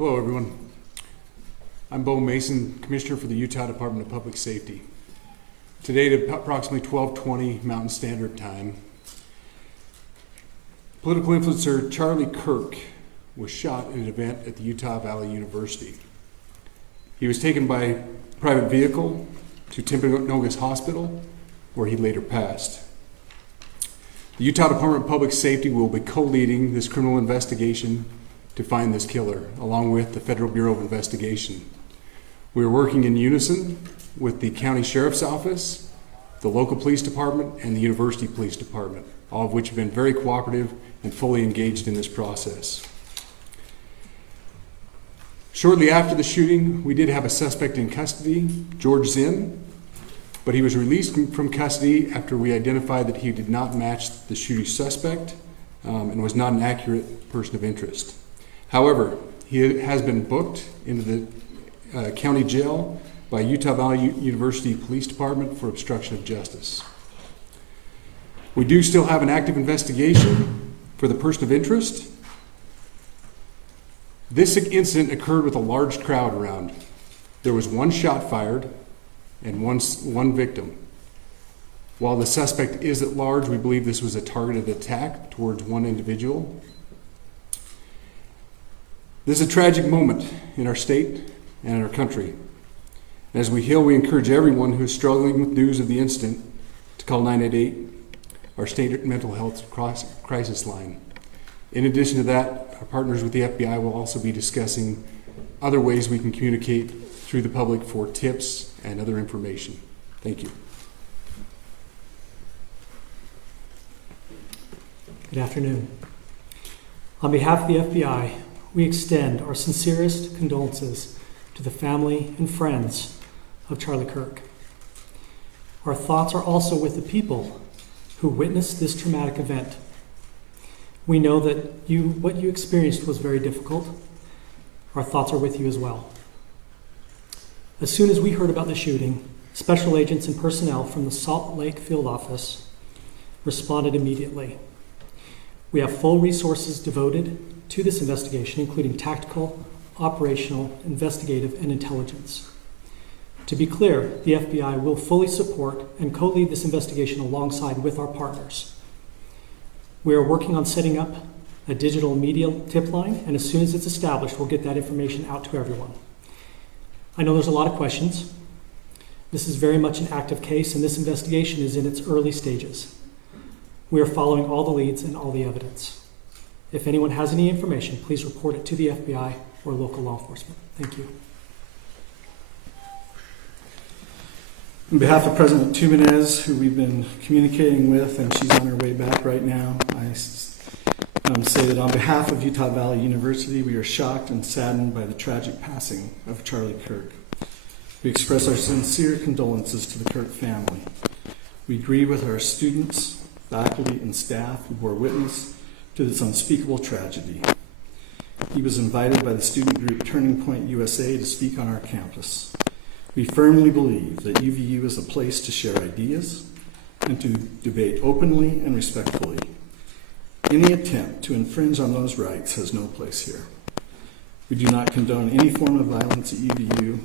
Hello, everyone. I'm Bo Mason, Commissioner for the Utah Department of Public Safety. Today at approximately 12:20 Mountain Standard Time, political influencer Charlie Kirk was shot at an event at the Utah Valley University. He was taken by private vehicle to Timpanogos Hospital, where he later passed. The Utah Department of Public Safety will be co-leading this criminal investigation to find this killer, along with the Federal Bureau of Investigation. We are working in unison with the County Sheriff's Office, the local police department, and the University Police Department, all of which have been very cooperative and fully engaged in this process. Shortly after the shooting, we did have a suspect in custody, George Zinn, but he was released from custody after we identified that he did not match the shooting suspect and was not an accurate person of interest. However, he has been booked into the county jail by Utah Valley University Police Department for obstruction of justice. We do still have an active investigation for the person of interest. This incident occurred with a large crowd around. There was one shot fired and one victim. While the suspect is at large, we believe this was a targeted attack towards one individual. This is a tragic moment in our state and in our country. As we heal, we encourage everyone who is struggling with news of the incident to call 988, our state mental health crisis line. In addition to that, our partners with the FBI will also be discussing other ways we can communicate through the public for tips and other information. Thank you. Good afternoon. On behalf of the FBI, we extend our sincerest condolences to the family and friends of Charlie Kirk. Our thoughts are also with the people who witnessed this traumatic event. We know that what you experienced was very difficult. Our thoughts are with you as well. As soon as we heard about the shooting, special agents and personnel from the Salt Lake Field Office responded immediately. We have full resources devoted to this investigation, including tactical, operational, investigative, and intelligence. To be clear, the FBI will fully support and co-lead this investigation alongside with our partners. We are working on setting up a digital media tip line, and as soon as it's established, we'll get that information out to everyone. I know there's a lot of questions. This is very much an active case, and this investigation is in its early stages. We are following all the leads and all the evidence. If anyone has any information, please report it to the FBI or local law enforcement. Thank you. On behalf of President Tumenez, who we've been communicating with, and she's on her way back right now, I say that on behalf of Utah Valley University, we are shocked and saddened by the tragic passing of Charlie Kirk. We express our sincere condolences to the Kirk family. We grieve with our students, faculty, and staff who bore witness to this unspeakable tragedy. He was invited by the student group Turning Point USA to speak on our campus. We firmly believe that UVU is a place to share ideas and to debate openly and respectfully. Any attempt to infringe on those rights has no place here. We do not condone any form of violence at UVU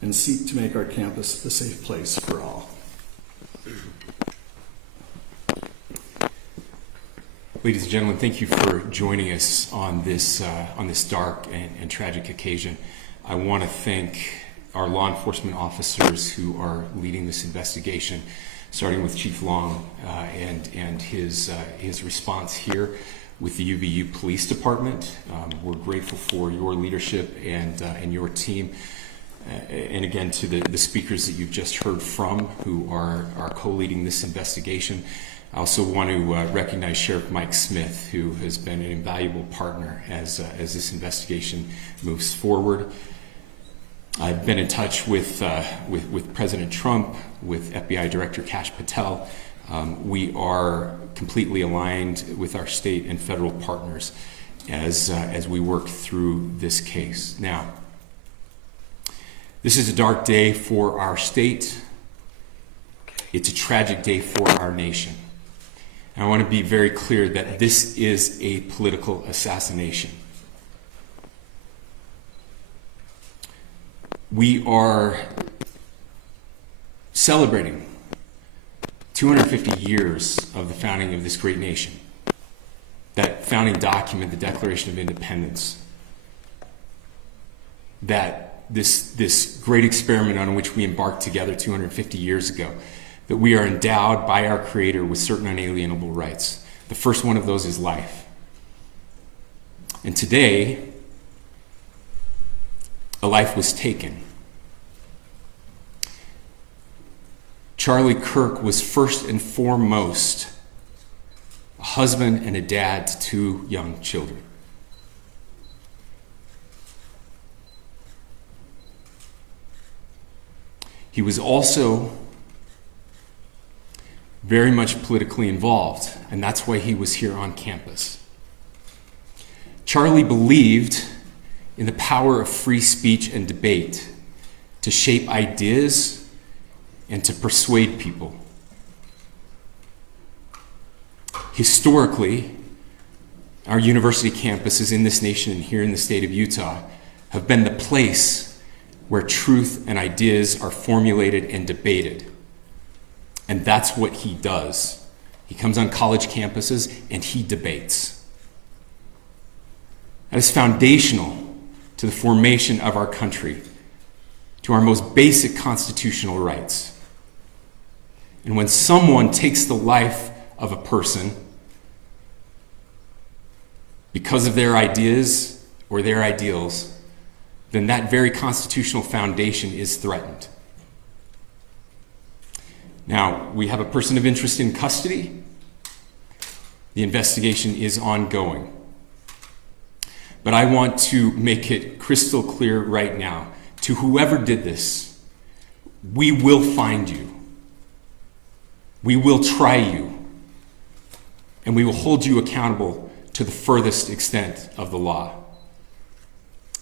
and seek to make our campus a safe place for all. Ladies and gentlemen, thank you for joining us on this dark and tragic occasion. I want to thank our law enforcement officers who are leading this investigation, starting with Chief Long and his response here with the UVU Police Department. We're grateful for your leadership and your team. And again, to the speakers that you've just heard from who are co-leading this investigation. I also want to recognize Sheriff Mike Smith, who has been an invaluable partner as this investigation moves forward. I've been in touch with President Trump, with FBI Director Kash Patel. We are completely aligned with our state and federal partners as we work through this case. Now, this is a dark day for our state. It's a tragic day for our nation. And I want to be very clear that this is a political assassination. We are celebrating 250 years of the founding of this great nation. That founding document, the Declaration of Independence, that this great experiment on which we embarked together 250 years ago, that we are endowed by our Creator with certain unalienable rights. The first one of those is life. And today, a life was taken. Charlie Kirk was first and foremost a husband and a dad to two young children. He was also very much politically involved, and that's why he was here on campus. Charlie believed in the power of free speech and debate to shape ideas and to persuade people. Historically, our university campuses in this nation and here in the state of Utah have been the place where truth and ideas are formulated and debated. And that's what he does. He comes on college campuses and he debates. That is foundational to the formation of our country, to our most basic constitutional rights. And when someone takes the life of a person because of their ideas or their ideals, then that very constitutional foundation is threatened. Now, we have a person of interest in custody. The investigation is ongoing. But I want to make it crystal clear right now, to whoever did this, we will find you. We will try you, and we will hold you accountable to the furthest extent of the law.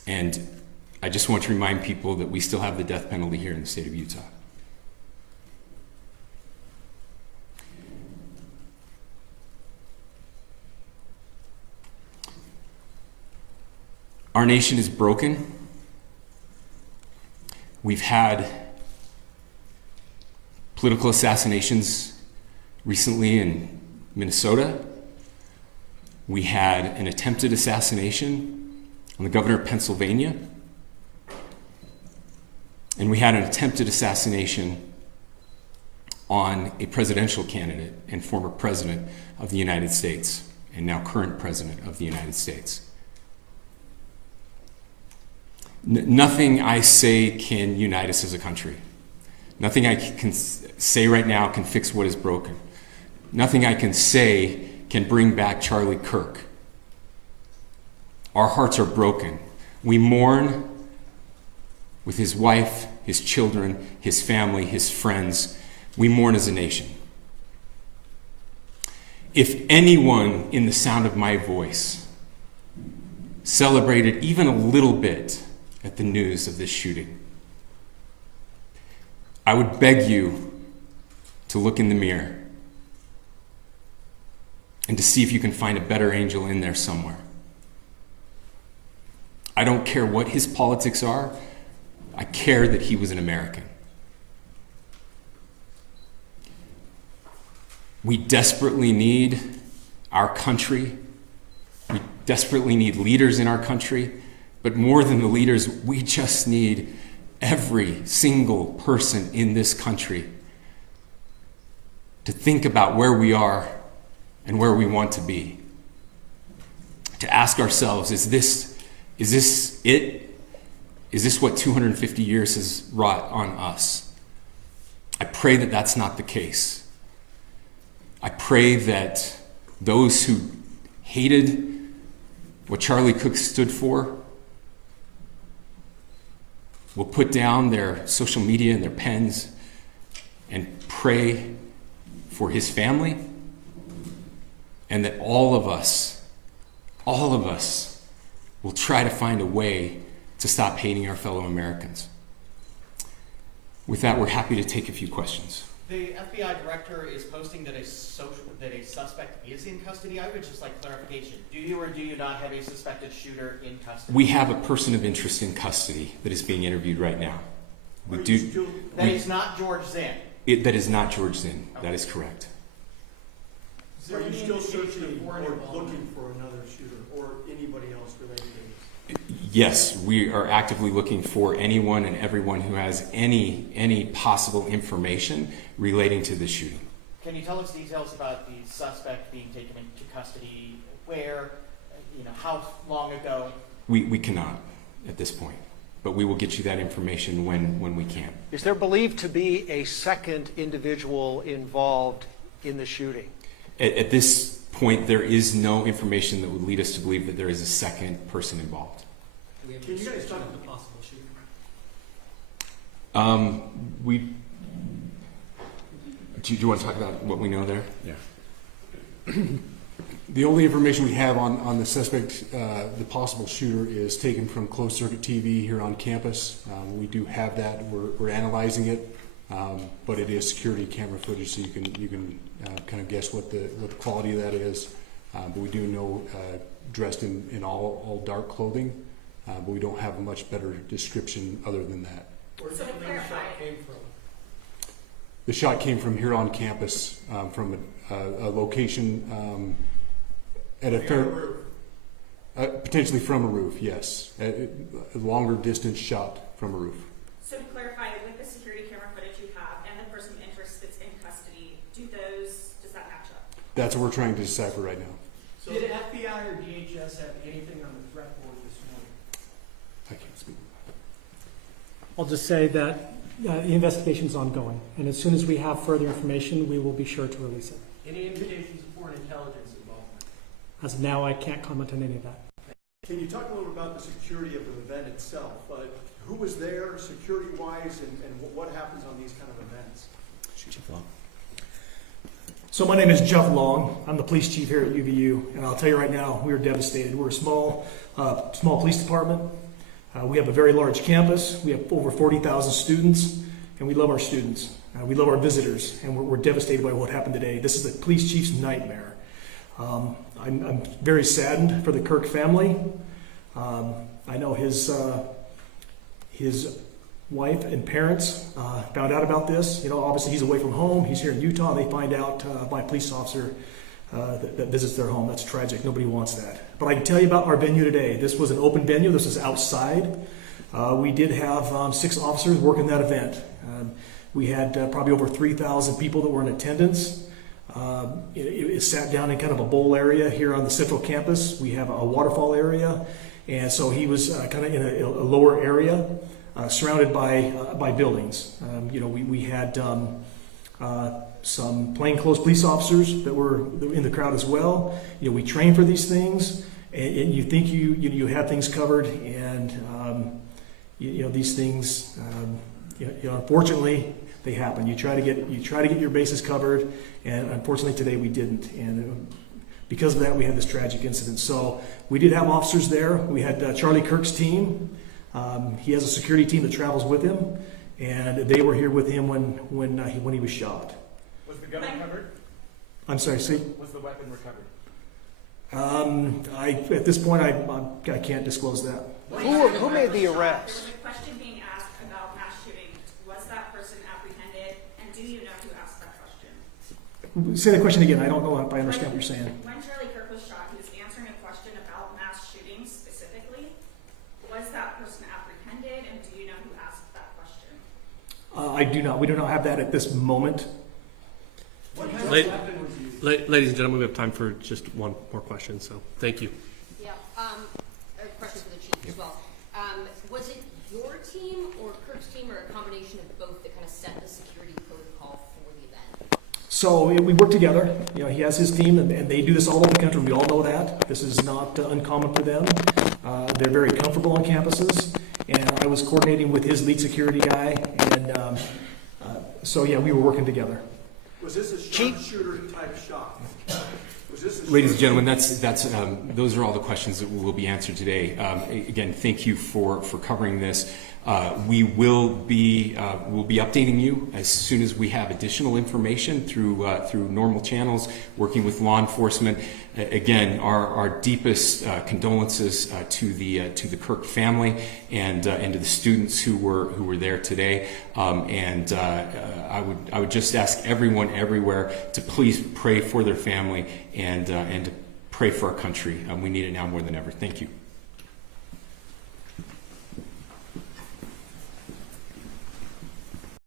And I just want to remind people that we still have the death penalty here in the state of Utah. Our nation is broken. We've had political assassinations recently in Minnesota. We had an attempted assassination on the governor of Pennsylvania. And we had an attempted assassination on a presidential candidate and former president of the United States, and now current president of the United States. Nothing I say can unite us as a country. Nothing I can say right now can fix what is broken. Nothing I can say can bring back Charlie Kirk. Our hearts are broken. We mourn with his wife, his children, his family, his friends. We mourn as a nation. If anyone in the sound of my voice celebrated even a little bit at the news of this shooting, I would beg you to look in the mirror and to see if you can find a better angel in there somewhere. I don't care what his politics are. I care that he was an American. We desperately need our country. We desperately need leaders in our country. But more than the leaders, we just need every single person in this country to think about where we are and where we want to be. To ask ourselves, is this it? Is this what 250 years has wrought on us? I pray that that's not the case. I pray that those who hated what Charlie Kirk stood for will put down their social media and their pens and pray for his family, and that all of us will try to find a way to stop hating our fellow Americans. With that, we're happy to take a few questions. The FBI director is posting that a suspect is in custody. I would just like clarification. Do you or do you not have a suspected shooter in custody? We have a person of interest in custody that is being interviewed right now. We do. That is not George Zinn. That is not George Zinn. That is correct. Are you still searching or looking for another shooter or anybody else related to this? Yes, we are actively looking for anyone and everyone who has any possible information relating to the shooting. Can you tell us details about the suspect being taken into custody? Where? How long ago? We cannot at this point, but we will get you that information when we can. Is there believed to be a second individual involved in the shooting? At this point, there is no information that would lead us to believe that there is a second person involved. Can you guys talk about the possible shooting? Do you want to talk about what we know there? Yeah. The only information we have on the suspect, the possible shooter, is taken from closed circuit TV here on campus. We do have that. We're analyzing it, but it is security camera footage, so you can kind of guess what the quality of that is. But we do know dressed in all dark clothing, but we don't have a much better description other than that. Where do you think the shot came from? The shot came from here on campus, from a location at a fair, potentially from a roof. Yes, a longer distance shot from a roof. So to clarify, with the security camera footage you have and the person of interest that's in custody, does that match up? That's what we're trying to decipher right now. So did FBI or DHS have anything on the threat board this morning? I can't speak. I'll just say that the investigation is ongoing, and as soon as we have further information, we will be sure to release it. Any indications of foreign intelligence involvement? As of now, I can't comment on any of that. Can you talk a little about the security of the event itself? Who was there security-wise and what happens on these kind of events? So my name is Jeff Long. I'm the police chief here at UVU, and I'll tell you right now, we are devastated. We're a small police department. We have a very large campus. We have over 40,000 students, and we love our students. We love our visitors, and we're devastated by what happened today. This is the police chief's nightmare. I'm very saddened for the Kirk family. I know his wife and parents found out about this. Obviously he's away from home. He's here in Utah. They find out by a police officer that visits their home. That's tragic. Nobody wants that. But I can tell you about our venue today. This was an open venue. This is outside. We did have 6 officers working that event. We had probably over 3,000 people that were in attendance. It sat down in kind of a bowl area here on the central campus. We have a waterfall area. And so he was kind of in a lower area, surrounded by buildings. We had some plainclothes police officers that were in the crowd as well. We train for these things, and you think you have things covered, and these things, unfortunately, they happen. You try to get your bases covered, and unfortunately today we didn't. And because of that, we had this tragic incident. So we did have officers there. We had Charlie Kirk's team. He has a security team that travels with him, and they were here with him when he was shot. Was the gun recovered? I'm sorry, see? Was the weapon recovered? At this point, I can't disclose that. Who made the There arrest? was a question being asked about mass shooting. Was that person apprehended, and do you know who asked that question? Say the question again. I don't know if I understand what you're saying. When Charlie Kirk was shot, he was answering a question about mass shootings specifically. Was that person apprehended, and do you know who asked that question? I do not. We do not have that at this moment. What kind of weapon was used? Ladies and gentlemen, we have time for just one more question, so thank you. Yeah, a question for the chief as well. Was it your team or Kirk's team or a combination of both that kind of set the security protocol for the event? So we work together. He has his team, and they do this all over the country. We all know that. This is not uncommon for them. They're very comfortable on campuses, and I was coordinating with his lead security guy, and so yeah, we were working together. Was this a sharpshooter type shot? Was this a Ladies and gentlemen, that's those are all the questions that will be answered today. Again, thank you for covering this. We will be we'll be updating you as soon as we have additional information through normal channels, working with law enforcement. Again, our deepest condolences to the Kirk family and to the students who were there today. I would just ask everyone everywhere to please pray for their family and to pray for our country. We need it now more than ever. Thank you.